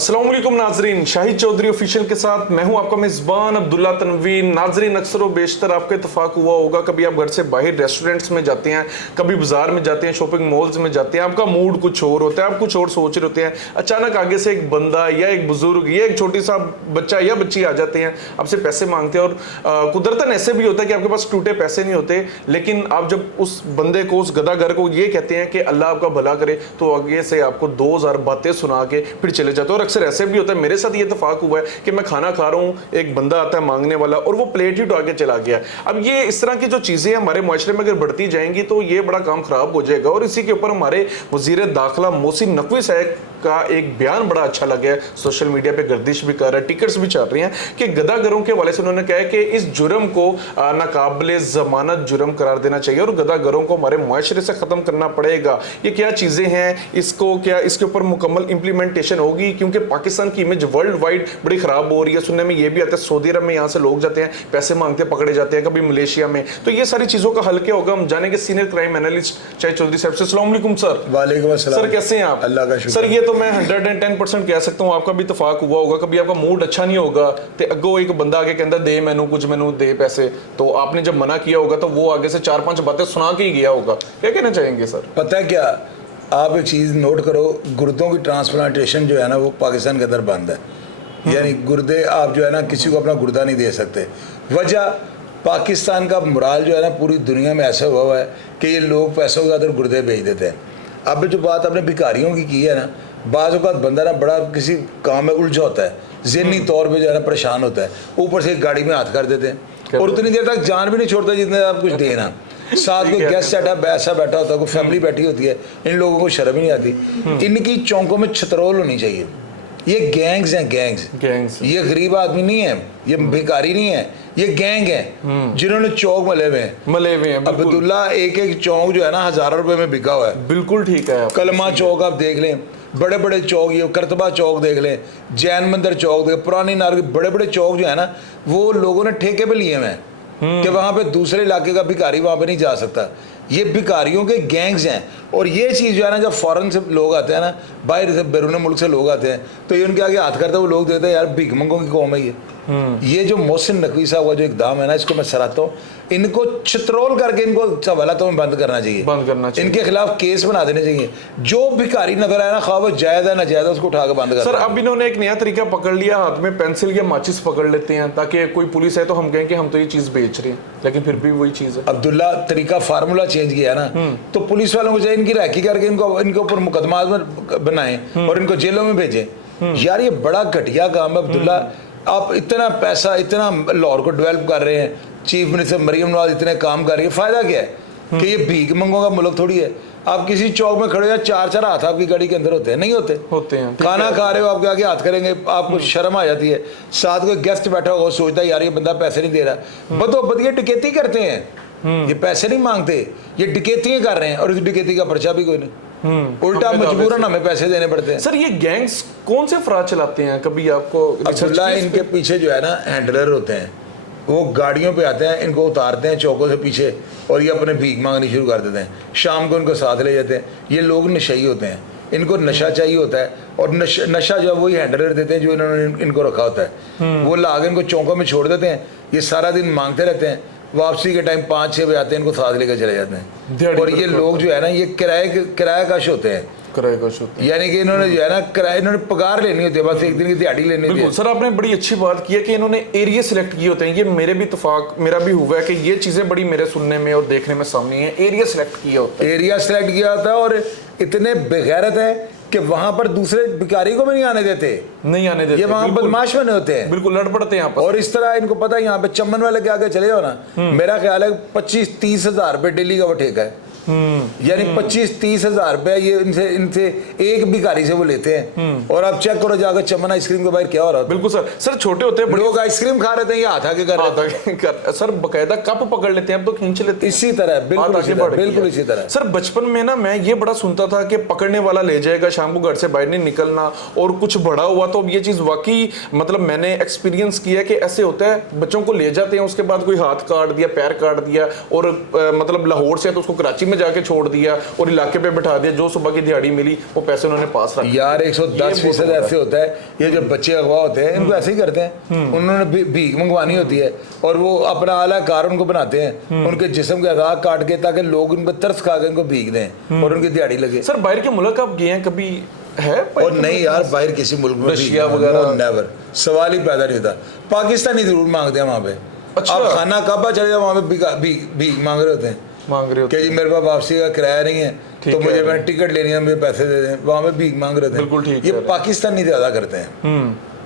अस्सलाम वालेकुम नाजरीन, शाहिद चौधरी ऑफिशियल के साथ मैं हूं आपका मेज़बान अब्दुल्ला तनवीर। नाजरीन, अक्सर व बेशतर आपका इत्तेफाक हुआ होगा, कभी आप घर से बाहर रेस्टोरेंट्स में जाते हैं, कभी बाजार में जाते हैं, शॉपिंग मॉल्स में जाते हैं, आपका मूड कुछ और होता है, आप कुछ और सोच रहे होते हैं, अचानक आगे से एक बंदा या एक बुजुर्ग या एक छोटी सा बच्चा या बच्ची आ जाते हैं, आपसे पैसे मांगते हैं। और कुदरतन ऐसे भी होता है कि आपके पास टूटे पैसे नहीं होते, लेकिन आप जब उस बंदे को, उस गदागर को ये कहते हैं कि अल्लाह आपका भला करे, तो आगे से आपको 2000 बातें सुना के फिर चले जाते हैं। और अक्सर ऐसे भी होता है, मेरे साथ ये इत्तेफाक हुआ है कि मैं खाना खा रहा हूँ, एक बंदा आता है मांगने वाला और वो प्लेट ही उठा के चला गया। अब ये इस तरह की जो चीजें हमारे मुआशरे में अगर बढ़ती जाएंगी तो ये बड़ा काम खराब हो जाएगा। और इसी के ऊपर हमारे वजीर दाखिला मोहसिन नकवी साहब का एक बयान बड़ा अच्छा लगा है, सोशल मीडिया पे गर्दिश भी कर रहा है, टिकट्स भी चल रही हैं कि गदागरों के हवाले से उन्होंने कहा है कि इस जुर्म को नाकाबिले जमानत जुर्म करार देना चाहिए और गदागरों को हमारे मुआशरे से खत्म करना पड़ेगा। ये क्या चीजें हैं, इसको क्या इसके ऊपर मुकम्मल इंप्लीमेंटेशन होगी, क्योंकि पाकिस्तान की इमेज वर्ल्ड वाइड बड़ी खराब हो रही है। सुनने में ये भी आता है सऊदी अरब में यहाँ से लोग जाते हैं, पैसे मांगते पकड़े जाते हैं, कभी मलेशिया में। तो ये सारी चीजों का हल क्या होगा, हम जानेंगे senior crime analyst Shahid Chaudhary साहब से। अस्सलाम वालेकुम सर। वालेकुम अस्सलाम सर, कैसे हैं आप? अल्लाह का शुक्र। सर, ये तो मैं 110% कह सकता हूँ, आपका भी इत्तेफाक हुआ होगा, कभी आपका मूड अच्छा नहीं होगा तो अगो एक बंदा आगे कहता दे मैनू कुछ, मैनू दे पैसे, तो आपने जब मना किया होगा तो वो आगे से 4-5 बातें सुना के ही गया होगा। क्या कहना चाहेंगे सर? पता है क्या, आप एक चीज़ नोट करो, गुर्दों की ट्रांसप्लांटेशन जो है ना वो पाकिस्तान के अंदर बंद है। यानी गुर्दे आप जो है ना किसी को अपना गुर्दा नहीं दे सकते। वजह पाकिस्तान का मोराल जो है ना पूरी दुनिया में ऐसा हुआ है कि ये लोग पैसों के खातिर गुर्दे भेज देते हैं। अब जो बात आपने भिखारियों की है ना, बाज़ औक़ात बंदा ना बड़ा किसी काम में उलझा होता है, ज़हनी तौर पे जो है ना परेशान होता है, ऊपर से गाड़ी में हाथ कर देते हैं और उतनी देर तक जान भी नहीं छोड़ता जितने आप कुछ देना। साथ कोई गेस्ट ऐसा बैठा होता है, कोई फैमिली बैठी होती है, इन लोगों को शर्म ही नहीं आती। इनकी चौंकों में छतरोल होनी चाहिए। ये गैंग्स हैं, गैंग्स। ये गरीब आदमी नहीं है, ये भिखारी नहीं है, ये गैंग है जिन्होंने चौक मले हुए हैं। अब्दुल्ला एक चौक जो है ना हज़ारों रुपए में बिका हुआ है। बिल्कुल ठीक है। कलमा चौक आप देख लें, बड़े बड़े चौक, ये करतबा चौक देख लें, जैन मंदिर चौक देख, पुरानी नार, बड़े बड़े चौक जो है ना वो लोगों ने ठेके पे लिए हुए हैं कि वहाँ पे दूसरे इलाके का भिखारी वहाँ पे नहीं जा सकता। ये भिखारियों के गैंग्स हैं। और ये चीज़ जो है ना, जब फॉरेन से लोग आते हैं ना, बाहर से बैरून मुल्क से लोग आते हैं, तो ये उनके आगे हाथ करते हैं, वो लोग देते हैं यार भीख मंगों की कौम है ये जो मोहसिन नकवी साहब का जो इक़दाम है ना, इसको मैं सराहता हूँ। इनको चित्रोल करके इनको सवालातों में बंद करना चाहिए, इनके खिलाफ केस बना देने चाहिए। जो भिखारी नजर आया ना, खा वो जायज़ है ना जायज़, उसको उठा के बंद कर। सर, अब इन्होंने एक नया तरीका पकड़ लिया, हाथ में पेंसिल या माचिस पकड़ लेते हैं ताकि कोई पुलिस है तो हम कहें कि हम तो ये चीज़ बेच रहे हैं, लेकिन फिर भी वही चीज़ है। अब्दुल्ला तरीका फार्मूला चेंज किया ना, तो पुलिस वालों को चाहिए इनकी रैकी करके इनके ऊपर मुकदमा बनाएं और इनको जेलों में भेजें। यार ये बड़ा घटिया काम है अब्दुल्ला। आप इतना पैसा, इतना लाहौर को डेवलप कर रहे हैं, चीफ मिनिस्टर मरीम नवाज इतने काम कर रही है, फ़ायदा क्या है कि ये भीख मंगों का मुल्क थोड़ी है। आप किसी चौक में खड़े हो, 4-4 हाथ आपकी गाड़ी के अंदर होते हैं, नहीं होते हैं। खाना खा रहे हो, आपके आगे हाथ करेंगे, आपको शर्म आ जाती है। साथ कोई गेस्ट बैठा होगा, सोचता है यार ये बंदा पैसे नहीं दे रहा, बदोबद ये डकैती करते हैं, ये पैसे नहीं मांगते, ये डकैतियाँ कर रहे हैं और इस डकैती का पर्चा भी कोई नहीं, उल्टा मजबूरन हमें पैसे देने पड़ते हैं। सर, ये गैंग्स कौन से फराज चलाते हैं, कभी आपको? अब्दुल्ला, इनके पीछे जो है ना हैंडलर होते हैं, वो गाड़ियों पे आते हैं, इनको उतारते हैं चौकों से पीछे और ये अपने भीख मांगनी शुरू कर देते हैं। शाम को इनको साथ ले जाते हैं। ये लोग नशई होते हैं, इनको नशा चाहिए होता है और नशा जो वही हैंडलर देते हैं जो इन्होंने इनको रखा होता है। वो लाके इनको चौकों में छोड़ देते हैं, ये सारा दिन मांगते रहते हैं, वापसी के टाइम 5-6 बजे आते हैं, इनको साथ लेकर चले जाते हैं। और ये लोग जो है ना ये किराए कश होते हैं, यानी कि इन्होंने जो है ना किराए, इन्होंने पगार लेनी होती है, बस एक दिन की दिहाड़ी लेनी होती है। सर, आपने बड़ी अच्छी बात की है कि इन्होंने एरिया सिलेक्ट किए होते हैं। ये मेरा भी हुआ है कि ये चीजें बड़ी मेरे सुनने में और देखने में सामने है। एरिया सिलेक्ट किया होता है और इतने बेगैरत है कि वहां पर दूसरे भिखारी को भी नहीं आने देते। ये वहां बदमाश बने होते हैं, बिल्कुल लड़ पड़ते हैं और इस तरह इनको पता है यहाँ पे चमन वाले के आगे चले जाओ ना, मेरा ख्याल है 25-30 हज़ार रुपये डेली का वो ठेका है। यानी 25-30 हज़ार रुपया ये इनसे एक भिखारी से वो लेते हैं। और आप चेक करो जाकर चमन आइसक्रीम के बाहर क्या हो रहा है। बिल्कुल सर। सर छोटे होते हैं, लोग आइसक्रीम खा रहे थे, ये हाथ आगे कर रहे थे। सर बकायदा कप पकड़ लेते हैं, अब तो खींच लेते हैं। इसी तरह बिल्कुल इसी तरह। सर बचपन में ना मैं ये बड़ा सुनता था कि पकड़ने वाला ले जाएगा, शाम को घर से बाहर नहीं निकलना, और कुछ बड़ा हुआ तो अब ये चीज वाकई मतलब मैंने एक्सपीरियंस किया कि ऐसे होता है, बच्चों को ले जाते हैं, उसके बाद कोई हाथ काट दिया, पैर काट दिया, और मतलब लाहौर से तो उसको कराची में जाके छोड़ दिया और इलाके पे बैठा दिया, जो सुबह की दिहाड़ी मिली वो पैसे उन्होंने पास रख यार 110% ऐसे होता है। ये जो बच्चे अगवा होते हैं इनको ऐसे ही करते हैं, उन्होंने भीख मंगवानी होती है और वो अपना आला कार उनको बनाते हैं, उनके जिस्म के अगा काट के, ताकि लोग उन पर तरस खा के इनको भीख दें और उनकी दिहाड़ी लगे। सर बाहर के मुल्क आप गए हैं कभी है? और नहीं यार, बाहर किसी मुल्क में रशिया वगैरह नेवर, सवाल ही पैदा नहीं होता। पाकिस्तानी जरूर मांगते हैं वहाँ पे। अच्छा। आप खाना काबा चले जाओ, वहाँ पे भीख मांग रहे होते हैं, मांग रहे होते कि जी मेरे पास वापसी का किराया नहीं है तो मुझे मैंने टिकट लेनी है, मुझे पैसे दे दें। वहाँ पे भीख मांग रहे थे। बिल्कुल ठीक ये पाकिस्तानी ज्यादा करते हैं।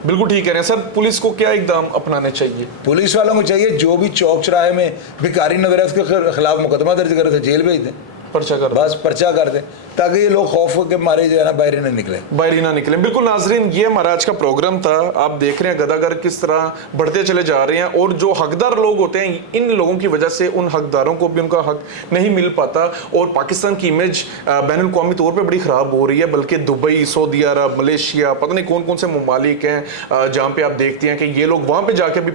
बिल्कुल ठीक कह रहे हैं सर। पुलिस को क्या इकदाम अपनाने चाहिए? पुलिस वालों को चाहिए जो भी चौक चौराहे में भिखारी नजर है उसके खिलाफ मुकदमा दर्ज करे, जेल भेज दें, पर्चा कर बस पर्चा कर दें, ताकि ये लोग खौफ के मारे जो है ना बाहर ना निकले। बाहर ही ना निकले। बिल्कुल नाजरीन, ये हमारा आज का प्रोग्राम था। आप देख रहे हैं गदागर किस तरह बढ़ते चले जा रहे हैं, और जो हकदार लोग होते हैं, इन लोगों की वजह से उन हकदारों को भी उनका हक नहीं मिल पाता, और पाकिस्तान की इमेज बैनुल कौमी तौर पर बड़ी ख़राब हो रही है। बल्कि दुबई, सऊदी अरब, मलेशिया, पता नहीं कौन कौन से ममालिक हैं जहाँ पे आप देखते हैं कि ये लोग वहाँ पर जाके भी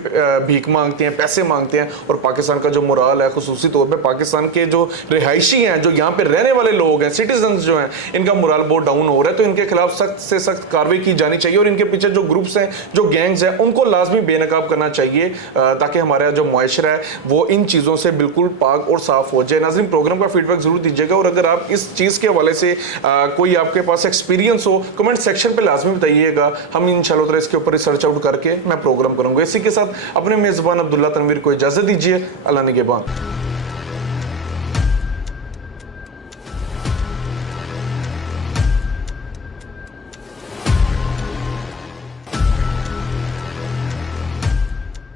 भीख मांगते हैं, पैसे मांगते हैं, और पाकिस्तान का जो मोराल है, खुसूसी तौर पर पाकिस्तान के जो रिहायशी हैं, जो यहाँ पे रहने वाले लोग हैं, सिटीजन जो हैं, इनका मोरल बहुत डाउन हो रहा है। तो इनके खिलाफ सख्त से सख्त कार्रवाई की जानी चाहिए, और इनके पीछे जो ग्रुप्स हैं, जो गैंग्स हैं, उनको लाजमी बेनकाब करना चाहिए, ताकि हमारा जो मुआशरा है वो इन चीज़ों से बिल्कुल पाक और साफ हो जाए। नाज़रीन, प्रोग्राम का फीडबैक जरूर दीजिएगा, और अगर आप इस चीज़ के हवाले से कोई आपके पास एक्सपीरियंस हो, कमेंट सेक्शन पर लाजमी बताइएगा। हम इंशाल्लाह इसके ऊपर रिसर्च आउट करके मैं प्रोग्राम करूँगा। इसी के साथ अपने मेज़बान अब्दुल्ला तनवीर को इजाज़त दीजिए। अल्लाह निगहबान।